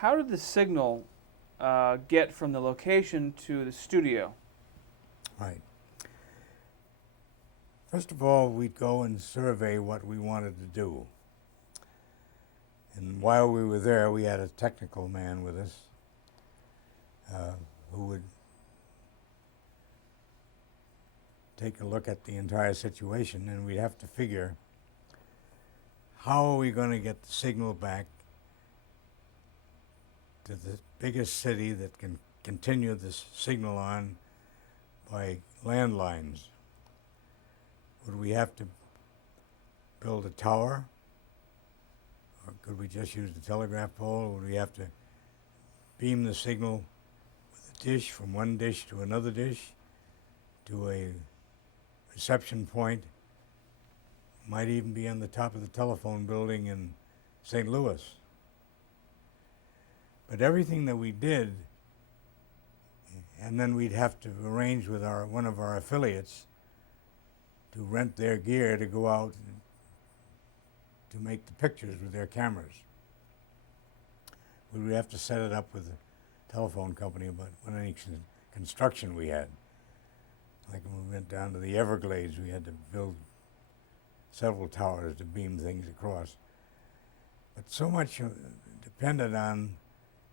how did the signal get from the location to the studio? Right. First of all, we'd go and survey what we wanted to do. And while we were there, we had a technical man with us who would take a look at the entire situation, and we'd have to figure how are we going to get the signal back to the biggest city that can continue this signal on by landlines. Would we have to build a tower? Or could we just use the telegraph pole? Or would we have to beam the signal with a dish from one dish to another dish to a reception point? Might even be on the top of the telephone building in St. Louis. But everything that we did, and then we'd have to arrange with one of our affiliates to rent their gear to go out to make the pictures with their cameras. We would have to set it up with a telephone company about any construction we had. Like when we went down to the Everglades, we had to build several towers to beam things across. But so much depended on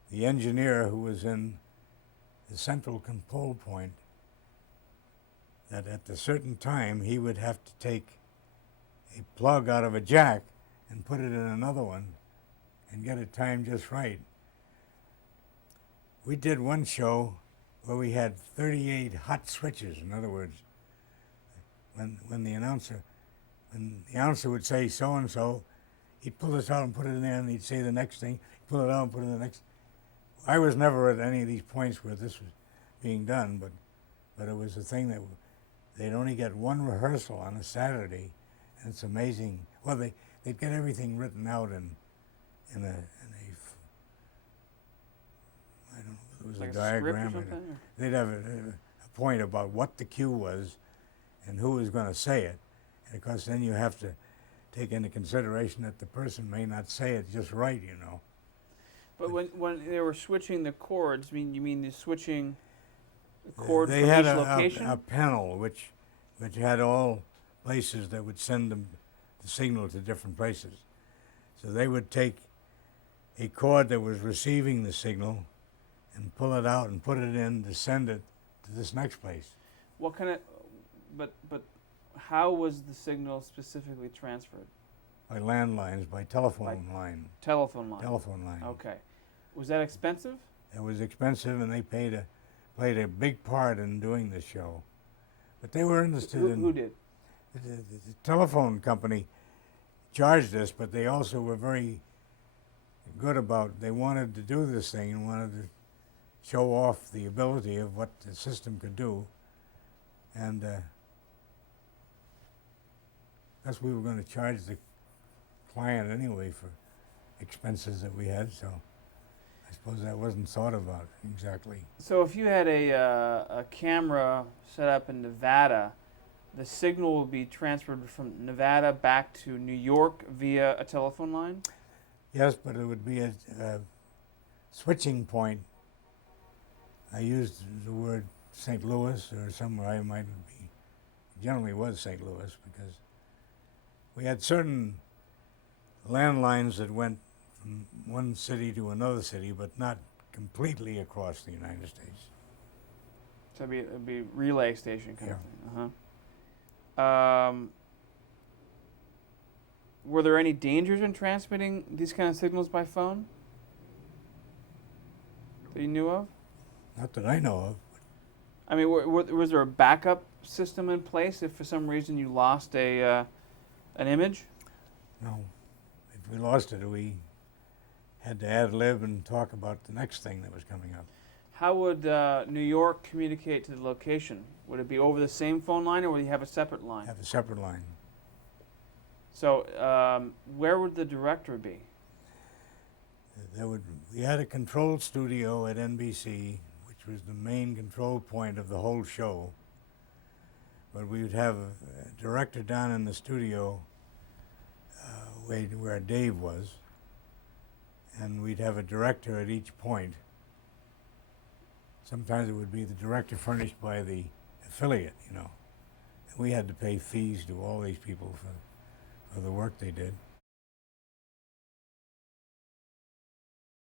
the engineer who was in the central control point that at a certain time he would have to take a plug out of a jack and put it in another one and get it timed just right. We did one show where we had 38 hot switches. In other words, when the announcer would say so-and-so, he'd pull this out and put it in there, and he'd say the next thing, pull it out and put it in the next. I was never at any of these points where this was being done, but it was a thing that they'd only get one rehearsal on a Saturday, and it's amazing. Well, they'd get everything written out in a I don't know, it was Like a a diagram. script or something, or? They'd have a point about what the cue was and who was going to say it. And of course, then you have to take into consideration that the person may not say it just right, you know. But when they were switching the chords, you mean they're switching the chord They from had each location? a panel which had all places that would send them the signal to different places. So they would take a chord that was receiving the signal and pull it out and put it in to send it to this next place. What kind of? But how was the signal specifically transferred? By landlines, by telephone line. Telephone line. Telephone line. Okay. Was that expensive? It was expensive, and they played a big part in doing this show. But they were interested in. Who did? The telephone company charged us, but they also were very good about. They wanted to do this thing and wanted to show off the ability of what the system could do, and thus we were going to charge the client anyway for expenses that we had, so I suppose that wasn't thought about exactly. So if you had a camera set up in Nevada, the signal would be transferred from Nevada back to New York via a telephone line? Yes, but it would be a switching point. I used the word St. Louis or somewhere I might be. Generally was St. Louis because we had certain landlines that went from one city to another city, but not completely across the United States. So it'd be relay station kind of thing. Were there any dangers in transmitting these kind of signals by phone that you knew of? Not that I know of. I mean, was there a backup system in place if for some reason you lost an image? No. If we lost it, we had to ad-lib and talk about the next thing that was coming up. How would New York communicate to the location? Would it be over the same phone line, or would you have a separate line? Have a separate line. So where would the director be? We had a control studio at NBC, which was the main control point of the whole show. But we would have a director down in the studio where Dave was, and we'd have a director at each point. Sometimes it would be the director furnished by the affiliate, you know. And we had to pay fees to all these people for the work they did.